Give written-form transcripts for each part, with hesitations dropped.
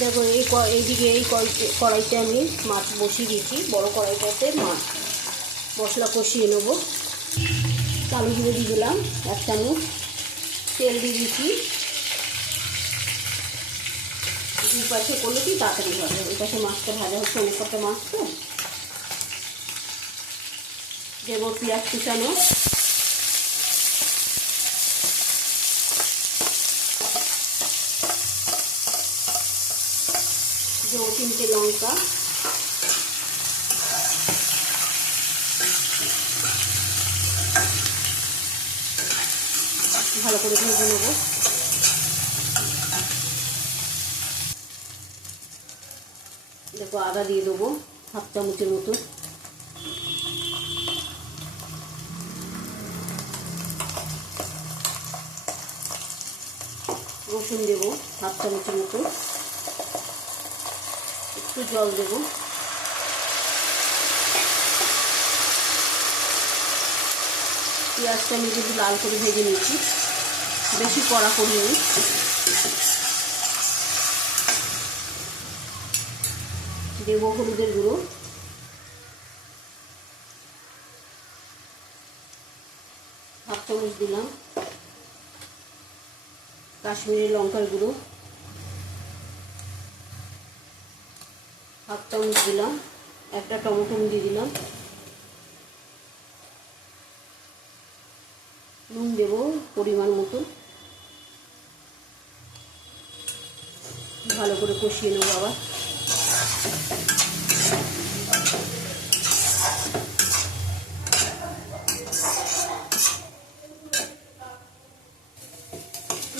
দেখো এইদিকে এই কড়াইতে আমি মাছ বসিয়ে দিয়েছি। বড় কড়াইটাতে মাছ মশলা কষিয়ে নেবো। কালো জিরে দিয়ে দিলাম 1 চামচ, তেল দিয়ে দিচ্ছি। দু পাশে করলে কি তাড়াতাড়ি হবে। ওই পাশে মাছটা ভাজা হচ্ছে, অনেক কটা মাছ তো। দেবো পেঁয়াজ কুচানো, দেবো 3টে লঙ্কা, ভালো করে ভেজে নেব। দেখো আদা দিয়ে দেবো 1/2 চামচের মতো, রসুন দেবো 1/2 চামচের মতো, একটু জল দেবো। পেঁয়াজটা আমি কিন্তু লাল করে ভেজে নিয়েছি, বেশি কড়া করিনি। দেবো হলুদের গুঁড়ো, হাফ চামচ দিলাম। কাশ্মীরি লঙ্কার গুঁড়ো হাফ চামচ দিলাম। একটা টমেটো দিয়ে দিলাম। নুন দেবো পরিমাণ মতো। ভালো করে কষিয়ে নেবো আবার।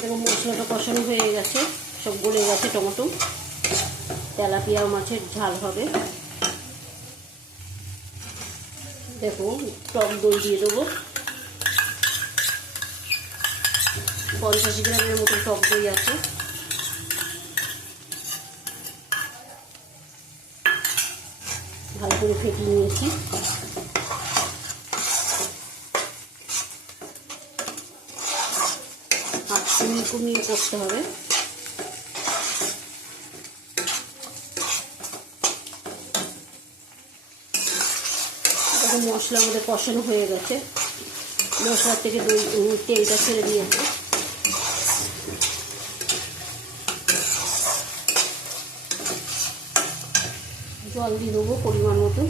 দেখো মশলাটা কষানো হয়ে গেছে, সব গলে গেছে টমেটো। তেলাপিয়া মাছের ঝাল হবে। দেখো টক দই দিয়ে দেবো, 50 গ্রামের মতো টক দই আছে। ভালো করে ফেটিয়ে নিয়েছি। হাত কমিয়ে করতে হবে। এখন মশলা আমাদের কষানো হয়ে গেছে, মশলার থেকে তেলটা ছেড়ে দিয়েছে। জল দিয়ে দেবো পরিমাণ মতো।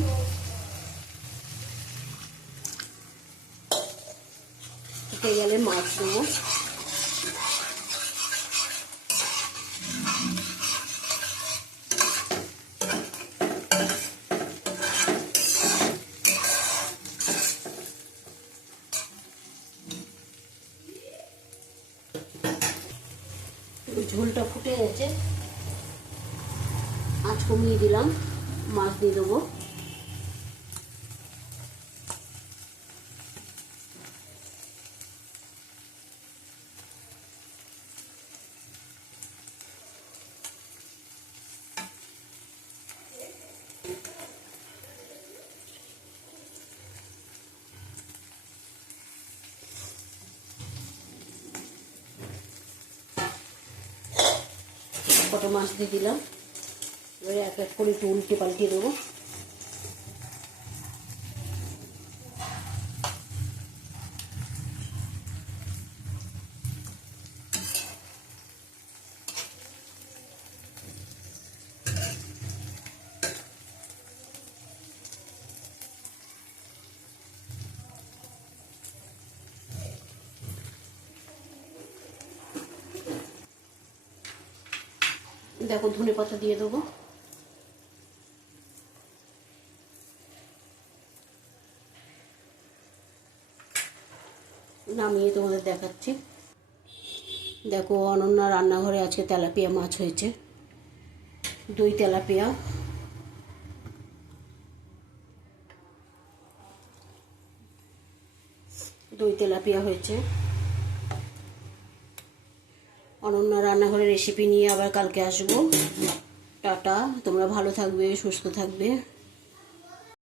ফুটে গেলে মাছ দেবো। ঝোলটা ফুটে গেছে, আঁচ কমিয়ে দিলাম। মাছ দিয়ে দেবো। কত মাছ দিয়ে দিলাম। এবারে এক এক করে একটু উল্টে পাল্টিয়ে দেবো। দেখো ধনে পাতা দিয়ে দেবো। নামিয়ে তোমাদের দেখাচ্ছি। দেখো অনন্যা রান্নাঘরে আজকে তেলাপিয়া মাছ হয়েছে, দই তেলাপিয়া। দই তেলাপিয়া হয়েছে। অনন্যা রান্নাঘরের রেসিপি নিয়ে আবার কালকে আসবো। টাটা, তোমরা ভালো থাকবে, সুস্থ থাকবে।